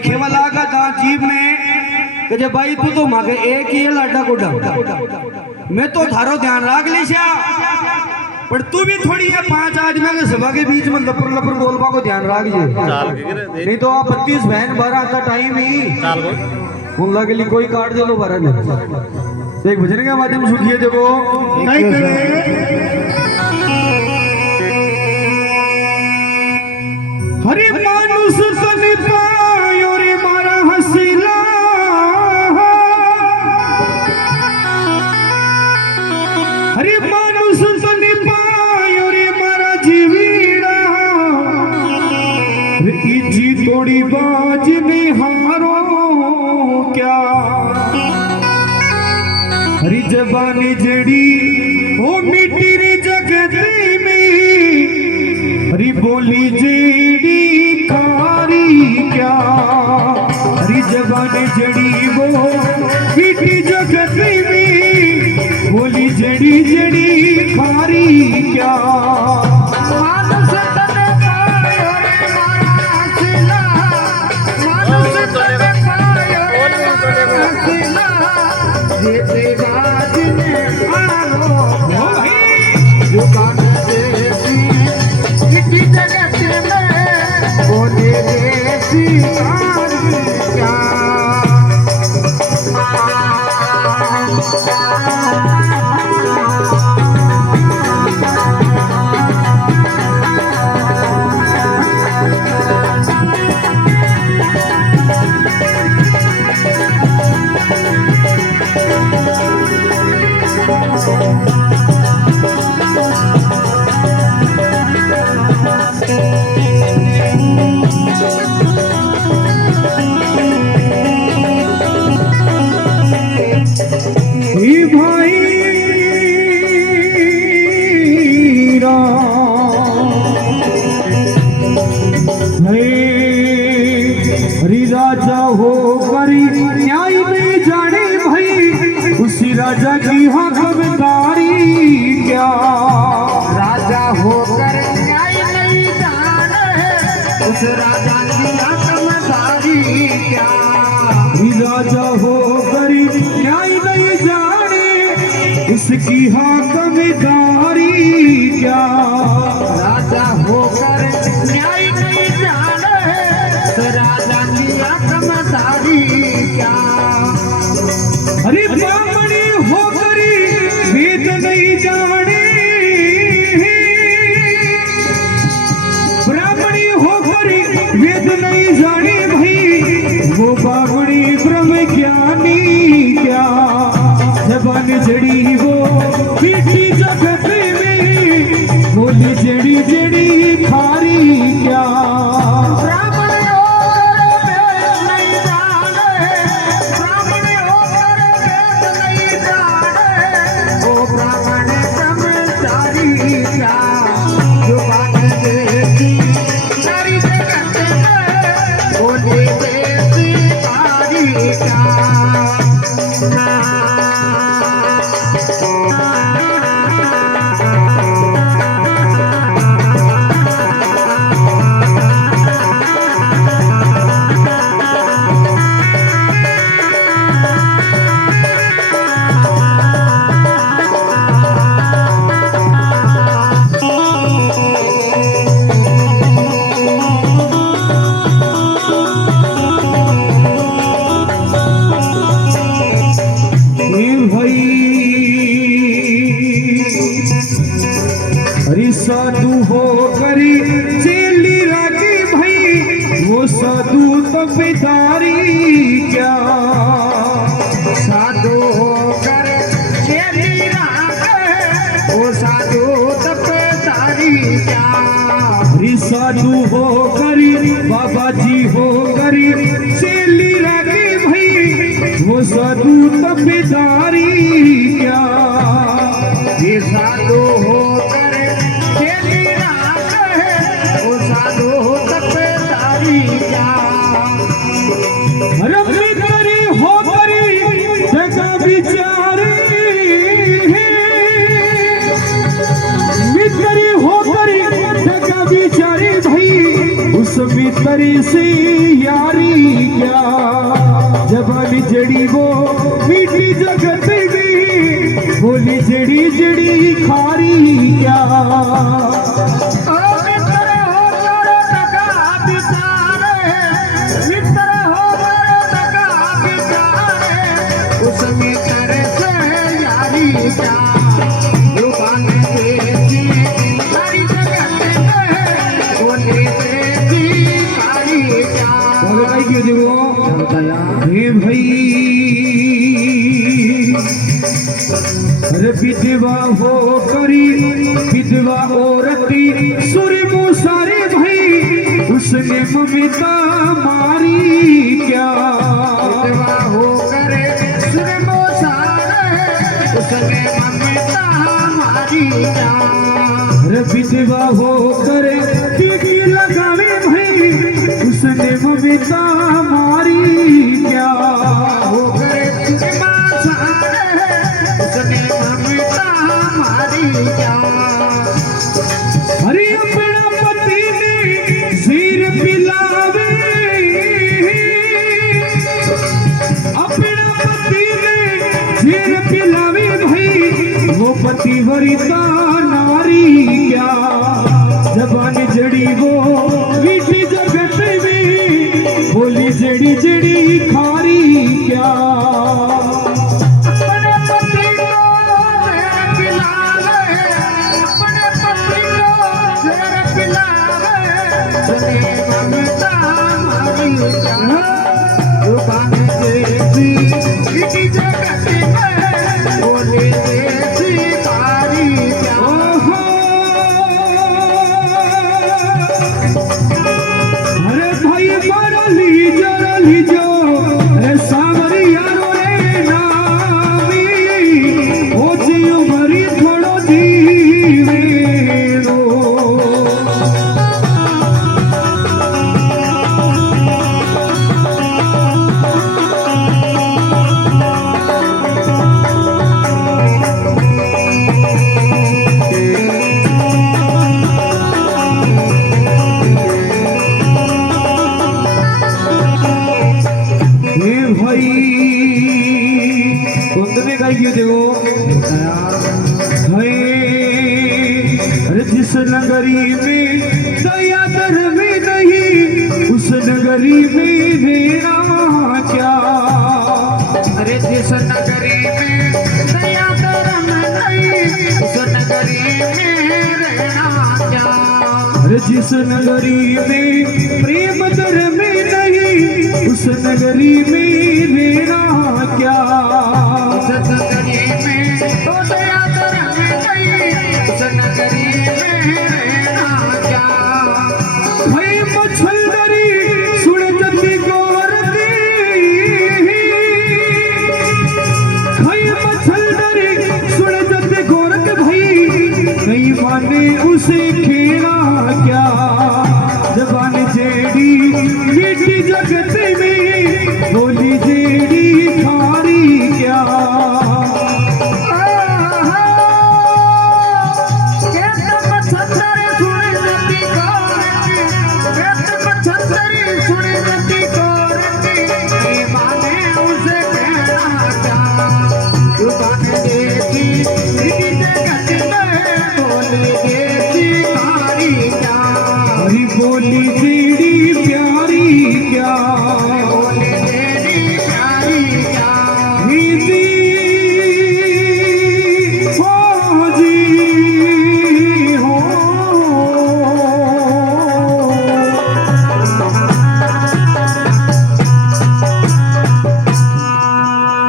खेवा लागा था जीव ने कि जे भाई तू तो मांगे एक ही लाडा को मैं तो थारो ध्यान राख ली छा पर तू भी थोड़ी है 5 आदमी के सभा के बीच में लपर लपर बोलबा को ध्यान राख जे नहीं तो आप 32 बहन 12 का टाइम ही मुल्ला के लिए कोई काट दे लो 12 ने एक भजन के माध्यम सुखिए देखो नहीं हरे मानुष तन पायो रे मारा हसीला हरे मानुष तन पायो रे मारा जीवीड़ा इजी थोड़ी बाज नहीं हारो क्या हरी जबानी जड़ी ओ मिट्टी रे जगत में हरी बोली जेड़ी कारी क्या हरी जबान जड़ी वो मिट्टी जगत में बोली जड़ी जड़ी खारी क्या राजा हो करी न्याय में जाने भाई उसी राजा की हकदारी क्या राजा होकर न्याय नहीं जाने उस राजा की हकदारी क्या राजा हो करी न्याय नहीं जाने उसकी हकदारी क्या राजा होकर न्याय नहीं जाने राजा की हकदारी क्या अरे ब्राह्मणी होकर वेद नहीं जाने ब्राह्मणी होकर वेद नहीं जाने भाई वो ब्राह्मणी ब्रह्म ज्ञानी क्या जबान जड़ी वो पीठी जगत में बोली जड़ी जड़ी खारी क्या साधु हो करी चेली रागी भाई वो साधु तपेदारी क्या साधु होकर चेली रागे वो साधु तपेदारी क्या साधु हो करी बाबा जी हो करी चेली रागी भाई वो साधु तपेदारी क्या ये साधु होकर हो करी जगह बिचारी मित्री हो करी जगह बिचारी भाई उस पवित्र सी यारी क्या जबान जड़ी वो मीठी जगत में बोली जड़ी जड़ी खारी क्या उसमें तरस यारी क्या जुबान देती सारी जगत में बोली देती सारी क्या क्यों देखो हे भाई अरे विधवा हो करी विधवा औरती सुर मुसारे भाई उसने ममता मारी क्या विधवा हो करे सुर मोसारे उसने ममता मारी क्या अरे विधवा हो करे टीकी लगावे भाई उसने ममता मारी क्या हो करे उसने ममता मारी क्या अरे अपना पति ने सिर पिलावे अपना पति ने सिर पिलावे भाई वो पतिव्रता नारी क्या जबान जड़ी वो मीठी जगत में बोली जड़ी जड़ी खारी क्या अपने पति को जहर पिलावे अपने पति को जहर पिलावे सुने ममता मारी क्या जुबान देती इसी जगत में बोले देती सारी क्या अरे भाई मारा लीजो अरे सावरिया रे नामी ओ जियो मरी थोड़ो जीवे रो भाई कुंदने का क्यों देखो अरे जिस नगरी में दया धर्म नहीं उस नगरी में मेरा क्या अरे जिस नगरी में दया धर्म नहीं उस नगरी में रहना क्या अरे जिस नगरी में प्रेम धर्म नहीं उस नगरी में मेरा क्या उस नगरी में तो दया धर्म नहीं उस नगरी में रहना क्या भाई मछलदरी सुन जती गोरती भाई मछलदरी सुन जती गोरत भाई नहीं माने उसे खेला क्या जबान जेड़ी मीठी जगत में